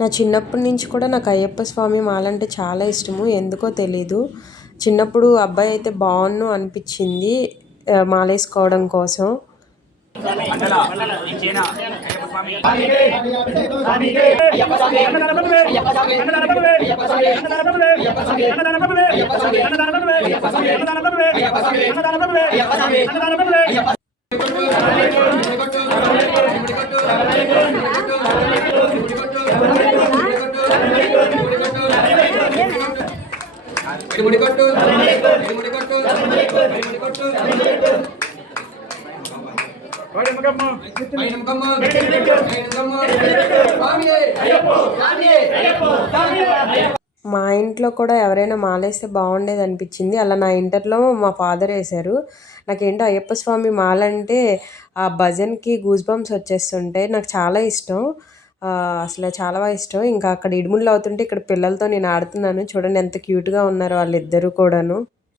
నా చిన్నప్పటి నుంచి కూడా నాకు అయ్యప్ప స్వామి మాల అంటే చాలా ఇష్టము. ఎందుకో తెలీదు. చిన్నప్పుడు అబ్బాయి అయితే బాగున్ను అనిపించింది మాలేసుకోవడం కోసం. మా ఇంట్లో కూడా ఎవరైనా మాలేస్తే బాగుండేది అనిపించింది. అలా నా ఇంటర్లో మా ఫాదర్ వేశారు. నాకేంటో అయ్యప్ప స్వామి మాల అంటే ఆ భజన్కి గూస్ బంప్స్ వచ్చేస్తుంటాయి. నాకు చాలా ఇష్టం. అసలు చాలా బాగా ఇష్టం. ఇంకా అక్కడ ఇడుముళ్ళు అవుతుంటే ఇక్కడ పిల్లలతో నేను ఆడుతున్నాను. చూడండి ఎంత క్యూట్గా ఉన్నారో వాళ్ళిద్దరూ కూడాను.